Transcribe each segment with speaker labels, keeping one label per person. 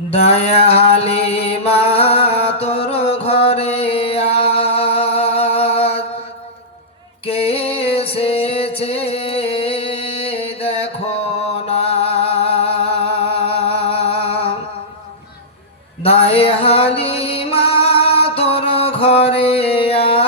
Speaker 1: দয়ালি মা তোর ঘরে আজ। কে এসেছে দেখো না। দায় হালিমা তোর ঘরে আজ।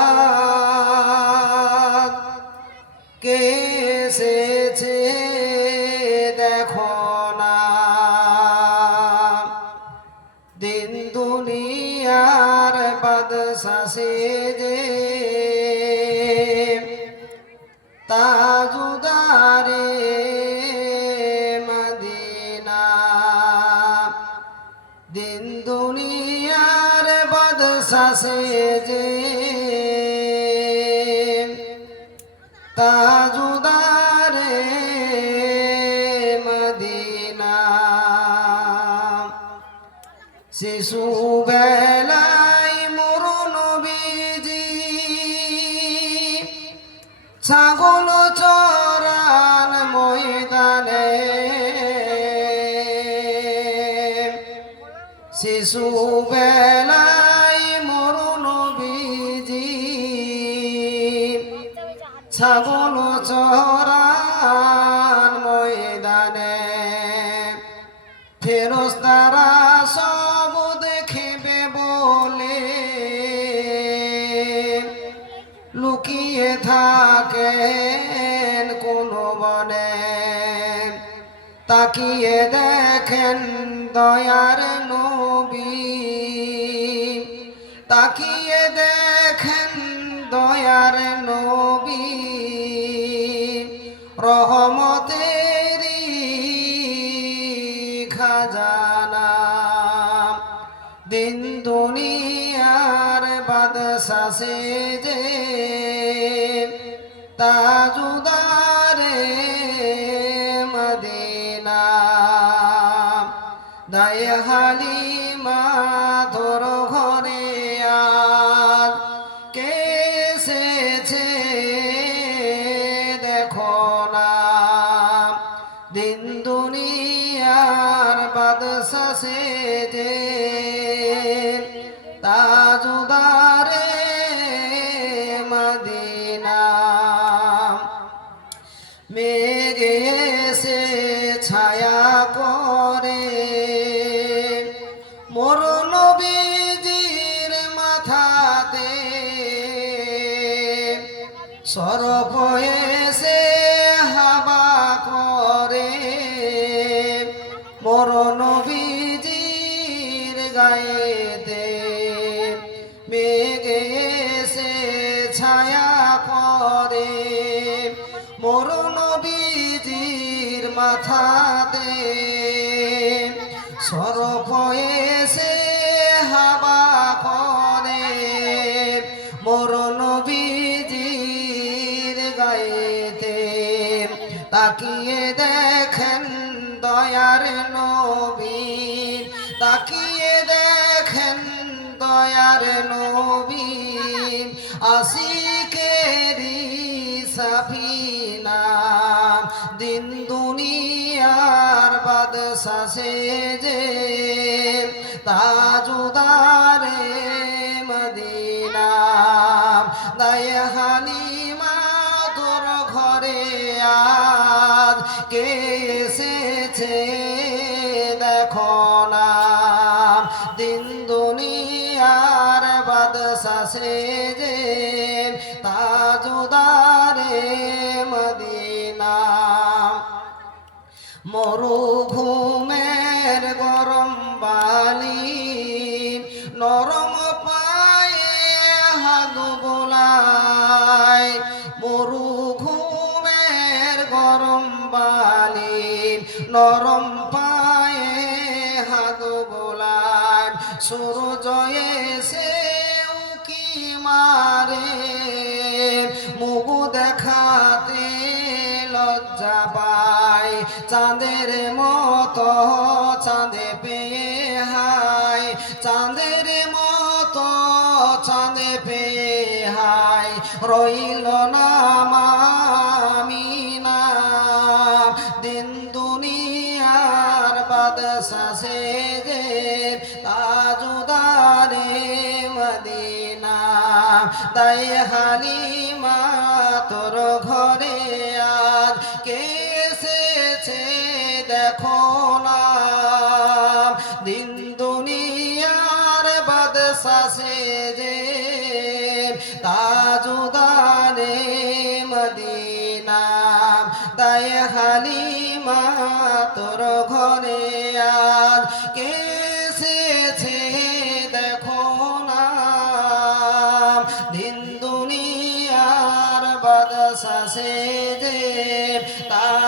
Speaker 1: দিন দুনিয়ার বাদশাসে যে। তাজুদারে মদিনা। দিন দুনিয়ার বাদশাসে যে। তাজুদারে বেলায় মরুন বীজি। ছাগল চরান ময়দানে। শিশু বেলায় মরুন বীজি। ছাগল চরান ময়দানে। ফেরস্তারা লুকিয়ে থাকেন কোন বনে। তাকিয়ে দেখেন দয়ার নবী। তাকিয়ে দেখেন দয়ার নবী। রহমতেরি খাজানা। দিন দুনিয়ার বাদশাসে যে দায় হালিমা ধর ঘরে আজ কে এসেছে দেখো না। দিন দুনিয়ার বাদশাসে যে তাজুদারে মদিনা। মেঘে এসে ছায়া করে এসে ছায়া করে মোর নবীজির মাথাতে সরফ এসে হাবা করে। মোর নবীজির গায়েতে তাকিয়ে দেখেন দয়ার নবী। তাকিয়ে দেখেন দয়ার নবী। আশিকেরি সাফিনা, দিন দুনিয়ার বাদশাসে যে তাজুদারে মদিনা দায় হালিমা তোর ঘরে আজ কে এসেছে দেখো না, দিন দুনিয়ার বাদশাসে যে মরুভূমের গরম বালি, নরম পায়ে হাত বোলায় মরুভূমের গরম বালি, নরম পায়ে হাত বোলায় সূর্য এসে উকি মারে মুখ দেখাতে লজ্জা পায়। চাঁদের মতো, চাঁদে পেয়ে হায় চাঁদের মতো, চাঁদে পেয়ে হায় রইল না মামিনা। দিন দুনিয়ার বাদশা সে যে তাজুদারে মদিনা। তাই হালিমা, তোর ঘরে আজ কে বাদশা সে যে তাজুদারে মদিনা, তাই হালিমা তোর ঘরে আজ কে দেখো না। দিন দুনিয়ার বাদশা সে যে তাজুদারে